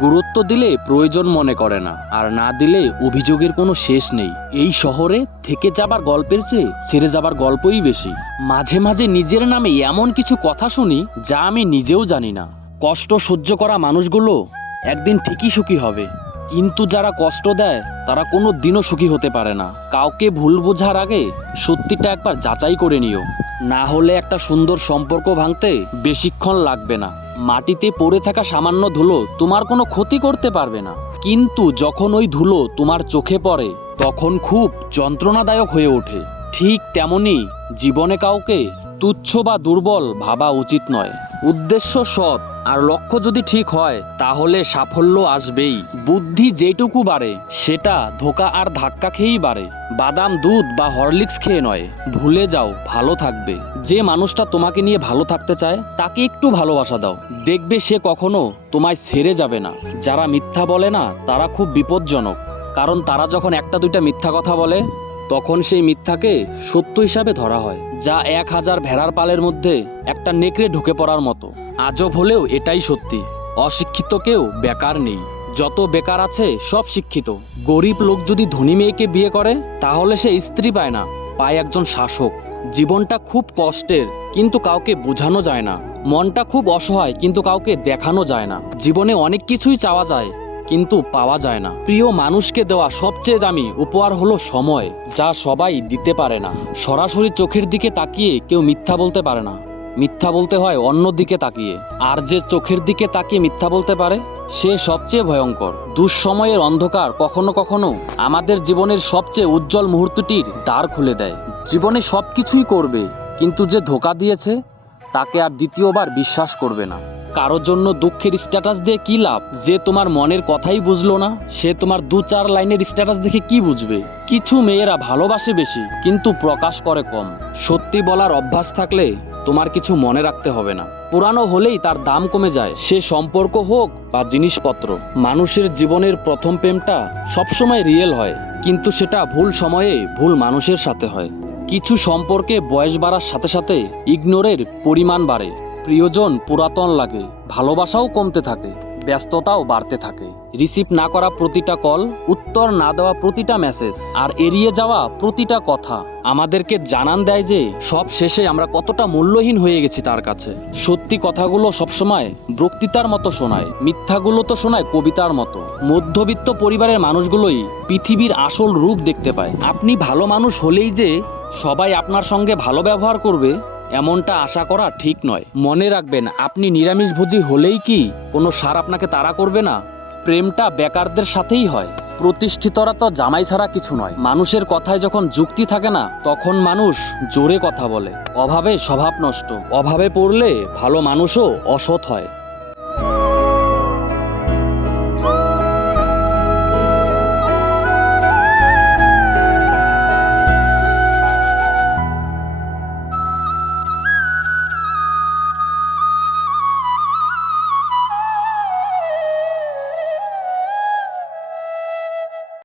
গুরুত্ব দিলে প্রয়োজন মনে করে না, আর না দিলে অভিযোগের কোনো শেষ নেই। এই শহরে থেকে যাবার গল্পের চেয়ে ছেড়ে যাবার গল্পই বেশি। মাঝে মাঝে নিজের নামে এমন কিছু কথা শুনি যা আমি নিজেও জানি না। কষ্ট সহ্য করা মানুষগুলো একদিন ঠিকই সুখী হবে, কিন্তু যারা কষ্ট দেয় তারা কোনো দিনও সুখী হতে পারে না। কাউকে ভুল বোঝার আগে সত্যিটা একবার যাচাই করে নিও, না হলে একটা সুন্দর সম্পর্ক ভাঙতে বেশিক্ষণ লাগবে না। মাটিতে পড়ে থাকা সামান্য ধুলো তোমার কোনো ক্ষতি করতে পারবে না, কিন্তু যখন ওই ধুলো তোমার চোখে পড়ে তখন খুব যন্ত্রণাদায়ক হয়ে ওঠে। ঠিক তেমনি জীবনে কাউকে তুচ্ছ বা দুর্বল ভাবা উচিত নয়। উদ্দেশ্য সৎ আর লক্ষ্য যদি ঠিক হয় তাহলে সাফল্য আসবেই। বুদ্ধি যেটুকু বাড়ে সেটা ধোঁকা আর ধাক্কা খেয়েই বাড়ে, বাদাম দুধ বা হরলিক্স খেয়ে নয়। ভুলে যাও, ভালো থাকবে। যে মানুষটা তোমাকে নিয়ে ভালো থাকতে চায় তাকে একটু ভালোবাসা দাও, দেখবে সে কখনো তোমায় ছেড়ে যাবে না। যারা মিথ্যা বলে না তারা খুব বিপজ্জনক, কারণ তারা যখন একটা দুইটা মিথ্যা কথা বলে তখন সেই মিথ্যাকে সত্য হিসাবে ধরা হয়, যা 1000 ভেড়ার পালের মধ্যে একটা নেকড়ে ঢুকে পড়ার মতো। আজব হলেও এটাই সত্যি, অশিক্ষিত কেউ বেকার নেই, যত বেকার আছে সব শিক্ষিত। গরিব লোক যদি ধনী মেয়েকে বিয়ে করে তাহলে সে স্ত্রী পায় না, পায় একজন শাসক। জীবনটা খুব কষ্টের কিন্তু কাউকে বোঝানো যায় না, মনটা খুব অসহায় কিন্তু কাউকে দেখানো যায় না। জীবনে অনেক কিছুই চাওয়া যায় কিন্তু পাওয়া যায় না। প্রিয় মানুষকে দেওয়া সবচেয়ে দামি উপহার হলো সময়, যা সবাই দিতে পারে না। সরাসরি চোখের দিকে তাকিয়ে কেউ মিথ্যা বলতে পারে না, মিথ্যা বলতে হয় অন্য দিকে তাকিয়ে। আর যে চোখের দিকে তাকিয়ে মিথ্যা বলতে পারে সে সবচেয়ে ভয়ঙ্কর। দুঃসময়ের অন্ধকার কখনো কখনো আমাদের জীবনের সবচেয়ে উজ্জ্বল মুহূর্তটির দ্বার খুলে দেয়। জীবনে সবকিছুই করবে, কিন্তু যে ধোঁকা দিয়েছে তাকে আর দ্বিতীয়বার বিশ্বাস করবে না। কারোর জন্য দুঃখের স্ট্যাটাস দিয়ে কি লাভ? যে তোমার মনের কথাই বুঝলো না সে তোমার 2-4 লাইনের স্ট্যাটাস দেখে কি বুঝবে? কিছু মেয়েরা ভালোবাসে বেশি কিন্তু প্রকাশ করে কম। সত্যি বলার অভ্যাস থাকলে তোমার কিছু মনে রাখতে হবে না, পুরানো হলেই তার দাম কমে যায়, সে সম্পর্ক হোক বা জিনিসপত্র। মানুষের জীবনের প্রথম প্রেমটা সবসময় রিয়েল হয়, কিন্তু সেটা ভুল সময়ে ভুল মানুষের সাথে হয়। কিছু সম্পর্কে বয়স বাড়ার সাথে সাথে ইগনোরের পরিমাণ বাড়ে। প্রিয়জন পুরাতন লাগে, ভালোবাসাও কমতে থাকে, ব্যস্ততাও বাড়তে থাকে। রিসিভ না করা প্রতিটা কল, উত্তর না দেওয়া প্রতিটা মেসেজ, আর এড়িয়ে যাওয়া প্রতিটা কথা আমাদেরকে জানান দেয় যে সব শেষে আমরা কতটা মূল্যহীন হয়ে গেছি তার কাছে। সত্যি কথাগুলো সবসময় বক্তৃতার মতো শোনায়, মিথ্যাগুলো তো শোনায় কবিতার মতো। মধ্যবিত্ত পরিবারের মানুষগুলোই পৃথিবীর আসল রূপ দেখতে পায়। আপনি ভালো মানুষ হলেই যে সবাই আপনার সঙ্গে ভালো ব্যবহার করবে এমনটা আশা করা ঠিক নয়। মনে রাখবেন, আপনি নিরামিষভোজী হলেই কি কোনো ষাঁড় আপনাকে তাড়া করবে না? প্রেমটা বেকারদের সাথেই হয়, প্রতিষ্ঠিতরা তো জামাই ছাড়া কিছু নয়। মানুষের কথায় যখন যুক্তি থাকে না তখন মানুষ জোরে কথা বলে। অভাবে স্বভাব নষ্ট, অভাবে পড়লে ভালো মানুষও অসৎ হয়।